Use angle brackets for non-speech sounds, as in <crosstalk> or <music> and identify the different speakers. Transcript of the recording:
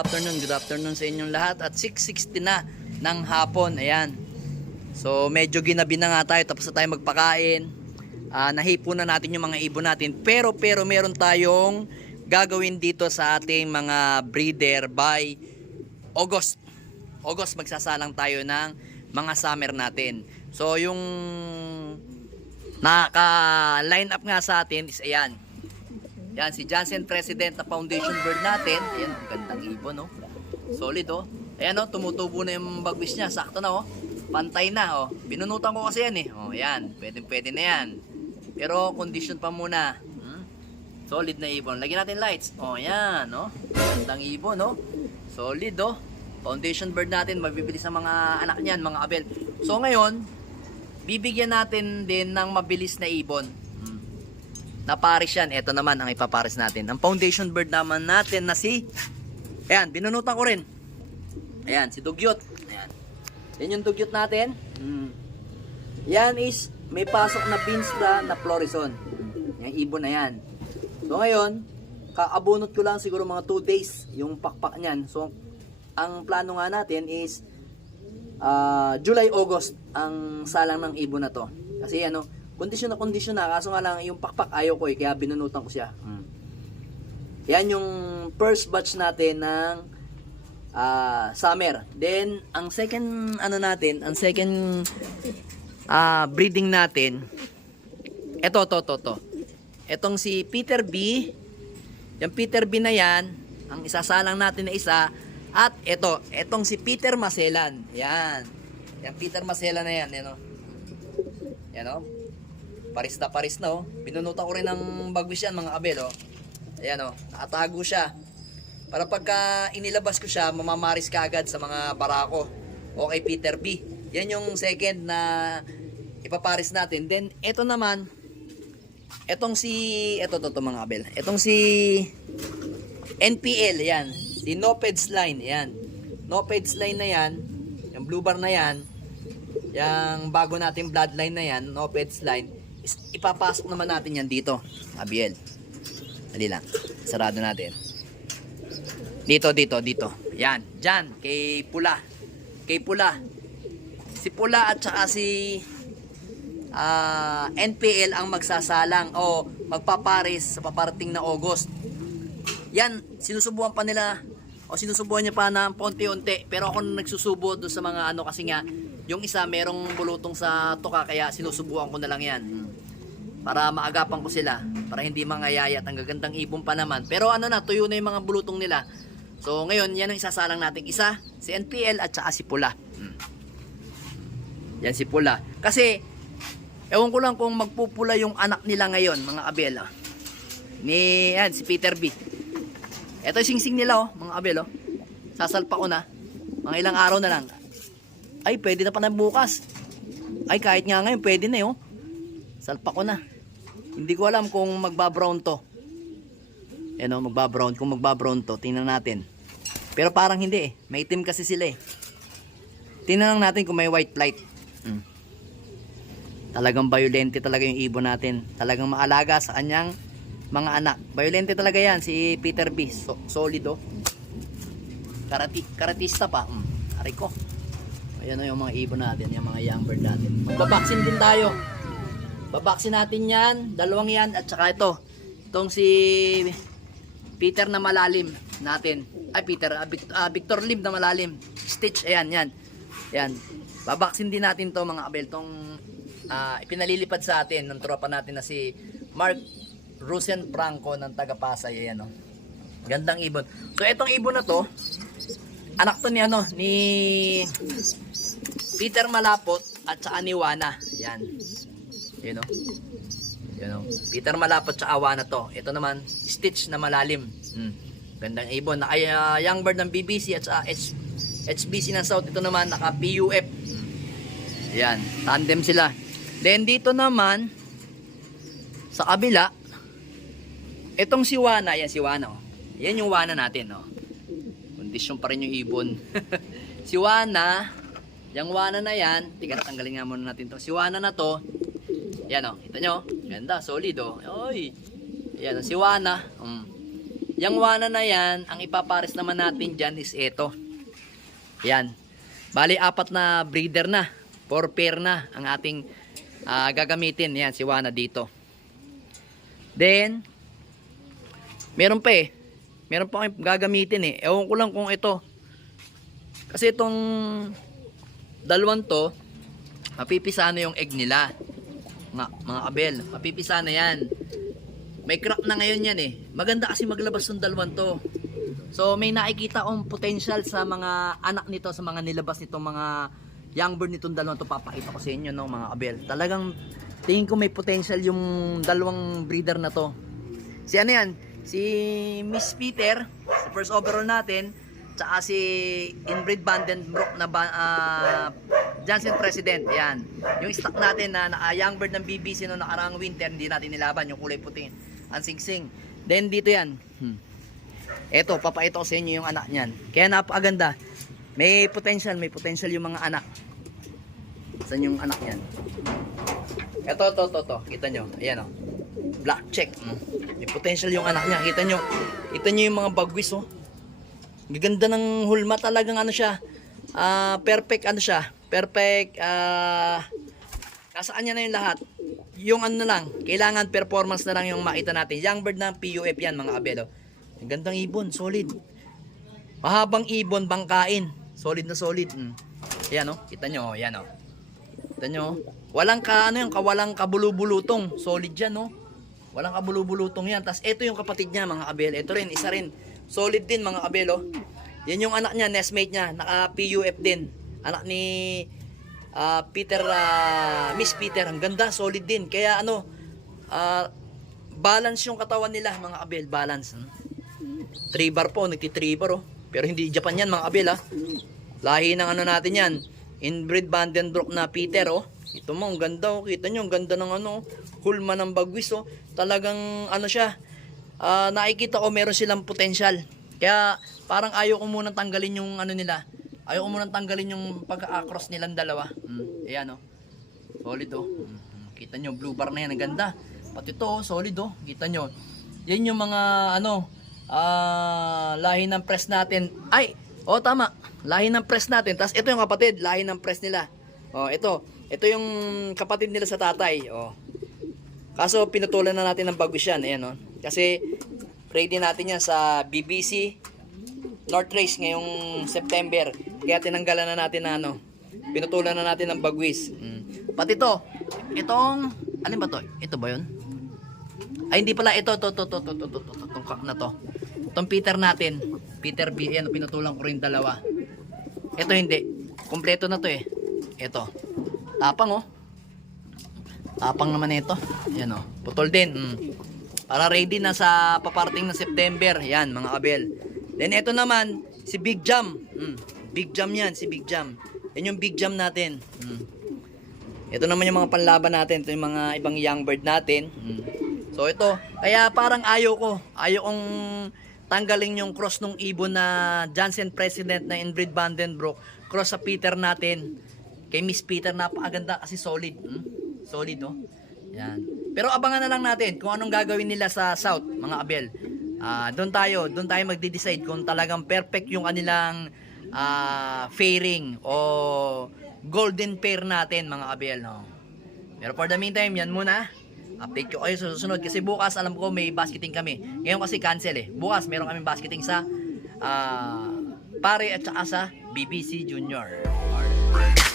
Speaker 1: afternoon, good afternoon sa inyong lahat at 6.60 na ng hapon, ayan. So medyo ginabi na nga tayo tapos na tayo magpakain. Ah, nahipo na natin yung mga ibon natin pero pero meron tayong gagawin dito sa ating mga breeder by August. August magsasalang tayo ng mga summer natin. So yung naka-line up nga sa atin is ayan. Yan, si Jansen President na Foundation Bird natin. Ayan, ang gandang ibon, no? Solid, oh. Ayan, oh, tumutubo na yung bagwis niya. Sakto na, oh. Pantay na, oh. Binunutan ko kasi yan, eh. Oh, yan. Pwede, pwede na yan. Pero, condition pa muna. Hmm? Solid na ibon. Lagyan natin lights. Oh, yan, no? Gandang ibon, no? Solid, oh. Foundation bird natin, mabibili sa mga anak niyan, mga abel. So, ngayon, bibigyan natin din ng mabilis na ibon. Hmm na pares yan. Ito naman ang ipapares natin. Ang foundation bird naman natin na si Ayan, binunutan ko rin. Ayan, si Dugyot. Ayan. Yan yung Dugyot natin. Mm. Yan is may pasok na Binstra na Florison. Yung ibon na yan. So ngayon, kaabunot ko lang siguro mga 2 days yung pakpak niyan. So ang plano nga natin is ah, July, August ang salang ng ibon na to. Kasi ano, kondisyon na kondisyon na. Kaso nga lang, yung pakpak ayaw ko eh, kaya binunutan ko siya. Mm. Yan yung first batch natin ng ah, summer. Then, ang second, ano natin, ang second ah, breeding natin, eto, to, to, to. Etong si Peter B. Yung Peter B na yan, ang isasalang natin na isa, at eto, etong si Peter Maselan. Yan. Yan, Peter Maselan na yan. Yan, o. Yan, o. Paris na paris na, oh. Binunutan ko rin ng bagwis yan, mga abel, oh. Ayan, oh. Nakatago siya. Para pagka inilabas ko siya, mamamaris ka agad sa mga barako. O kay Peter B. Yan yung second na ipaparis natin. Then, eto naman, etong si, eto to, to mga abel. Etong si NPL, yan. Si Nopeds Line, yan. Nopeds Line na yan, yung blue bar na yan, yung bago nating bloodline na yan, Nopeds Line, ipapasok naman natin yan dito. Abiel. Dali lang. Sarado natin. Dito, dito, dito. Yan. Diyan. Kay Pula. Kay Pula. Si Pula at saka si ah, NPL ang magsasalang o magpaparis sa paparating na August. Yan, sinusubukan pa nila o sinusubukan niya pa na paunti-unti. Pero ako na nagsusubo doon sa mga ano kasi nga, yung isa merong bulutong sa tuka kaya sinusubukan ko na lang yan. Para maagapan ko sila. Para hindi mangayayat. Ang gagandang ibon pa naman. Pero ano na, tuyo na yung mga bulutong nila. So ngayon, yan ang isasalang natin. Isa, si NPL at saka si Pula. Hmm. Yan si Pula. Kasi, ewan ko lang kung magpupula yung anak nila ngayon, mga abel. ah. Ni, yan, si Peter B. Ito yung singsing nila, oh, mga abel. Oh. Sasalpa ko na. Mga ilang araw na lang. Ay, pwede na pa na bukas. Ay, kahit nga ngayon, pwede na yun. Salpa ko na. Hindi ko alam kung magbabrown to. Yan o, magbabrown. Kung magbabrown to, tingnan natin. Pero parang hindi eh. May itim kasi sila eh. Tingnan lang natin kung may white flight. Hmm. Talagang violente talaga yung ibon natin. Talagang maalaga sa kanyang mga anak. Violente talaga yan, si Peter B. So, solid oh. Karati, karatista pa. Hmm. Aray ko. Ayan o yung mga ibon natin, yung mga young bird natin. Babaksin din tayo. Babaksin natin yan, dalawang yan, at saka ito. Itong si Peter na malalim natin. Ay, Peter, ah, Vic- ah, Victor Lim na malalim. Stitch, ayan, yan. Yan. Babaksin din natin to mga abel. Itong ah, ipinalilipad sa atin ng tropa natin na si Mark Rusen Franco ng taga Pasay. Ayan, oh. Gandang ibon. So, itong ibon na to, anak to ni ano, ni Peter Malapot at saka ni Wana. Yan. O. Yun o. Peter Malapot at Wana to. Ito naman, Stitch na malalim. Hmm. Gandang ibon. Naka uh, young bird ng BBC at saka H HBC ng South. Ito naman, naka PUF. Hmm. Yan. Tandem sila. Then dito naman, sa kabila, itong si Wana. Yan si Wana. Oh. Yan yung Wana natin. Oh. Kondisyon pa rin yung ibon. <laughs> si Wana, yung Wana na yan, tiga tanggalin nga muna natin to. Si Wana na to, yan o, kita nyo, ganda, solid o. Oy, yan o, si Wana, um, Yung wana na yan, ang ipapares naman natin dyan is ito. Yan. Bali, apat na breeder na. Four pair na ang ating ah, gagamitin. Yan, si wana dito. Then, meron pa eh. Meron pa akong gagamitin eh. Ewan ko lang kung ito. Kasi itong dalawang to, mapipisa na yung egg nila. Mga, mga kabel, mapipisa na yan. May crack na ngayon yan eh. Maganda kasi maglabas yung dalawang to. So may nakikita akong potential sa mga anak nito, sa mga nilabas nitong mga young bird nitong dalawang to. Papakita ko sa inyo no mga kabel. Talagang tingin ko may potential yung dalawang breeder na to. Si ano yan? Si Miss Peter, first overall natin, tsaka si inbreed Vandenbroek na ba, ah, Johnson President, yan. Yung stock natin na, na ah, young bird ng BBC no nakaraang winter, hindi natin nilaban yung kulay puti. Ang singsing. Then dito yan. Hmm. Eto, papakita ko sa inyo yung anak niyan. Kaya napakaganda. May potential, may potential yung mga anak. Saan yung anak niyan? Ito, ito, ito, ito. Kita nyo. Ayan o. Black check. Mm. May potential yung anak niya. Kita nyo. Kita nyo yung mga bagwis oh. Gaganda ng hulma talagang ano siya. Ah, perfect ano siya. Perfect ah nasa kanya na yung lahat. Yung ano na lang, kailangan performance na lang yung makita natin. Young bird ng PUF yan mga abelo. Ang gandang ibon, solid. Mahabang ibon, bangkain. Solid na solid. Mm. Yan oh, kita nyo, oh, yan oh. Kita nyo, oh. walang ka, ano yung kawalang kabulubulutong. Solid yan oh. Walang kabulubulutong yan. Tapos ito yung kapatid niya mga abel. Ito rin, isa rin. Solid din mga abel oh. Yan yung anak niya, nestmate niya. Naka PUF din. Anak ni ah, Peter, ah, Miss Peter. Ang ganda, solid din. Kaya ano, ah, balance yung katawan nila mga abel. Balance. Hmm? 3 bar po, nagti 3 bar oh. Pero hindi Japan yan mga kabel ha. Lahi ng ano natin yan. Inbreed Vandenbroek na Peter oh. Ito mo, ang ganda oh. Kita nyo, ang ganda ng ano. Hulma ng bagwis oh. Talagang ano siya. Ah, nakikita ko meron silang potensyal. Kaya parang ayaw ko munang tanggalin yung ano nila. Ayaw ko munang tanggalin yung pagka-cross nilang dalawa. Mm, ayan oh. Solid oh. Mm, mm. Kita nyo, blue bar na yan. Ang ganda. Pati ito oh, solid oh. Kita nyo. Yan yung mga ano, ah lahi ng press natin. Ay, oh tama. Lahi ng press natin. Tapos ito yung kapatid, lahi ng press nila. Oh, ito. Ito yung kapatid nila sa tatay. Oh. Kaso pinutulan na natin ng bagwis yan. Ayan oh. Kasi ready natin yan sa BBC North Race ngayong September. Kaya tinanggalan na natin na ano. Pinutulan na natin ng bagwis. Mm. Pati ito. Itong, alin ba to? Ito ba yun? Ay, hindi pala. Ito, ito, ito, ito, ito, ito, ito, ito, itong kak na to. Itong Peter natin. Peter B. Yan, pinutulang ko rin dalawa. Ito hindi. Kompleto na to eh. Ito. Tapang oh. Tapang naman ito. Yan oh. Putol din. Mm. Para ready na sa paparting na September. Yan, mga kabel. Then ito naman, si Big Jam. Mm. Big Jam yan, si Big Jam. Yan yung Big Jam natin. Mm. Ito naman yung mga panlaban natin. Ito yung mga ibang young bird natin. Mm. So ito, kaya parang ayaw ko. Ayaw kong tanggalin yung cross nung ibon na Johnson President na inbreed Vandenbroek. Cross sa Peter natin. Kay Miss Peter, napakaganda kasi solid. Hmm? Solid, oh. Yan. Pero abangan na lang natin kung anong gagawin nila sa South, mga abel. Ah, doon tayo, doon tayo magde-decide kung talagang perfect yung kanilang ah, fairing o golden pair natin, mga abel, no. Pero for the meantime, yan muna. Update ko kayo sa susunod kasi bukas alam ko may basketing kami. Ngayon kasi cancel eh. Bukas meron kami basketing sa ah, pare at saka sa BBC Junior. Alright.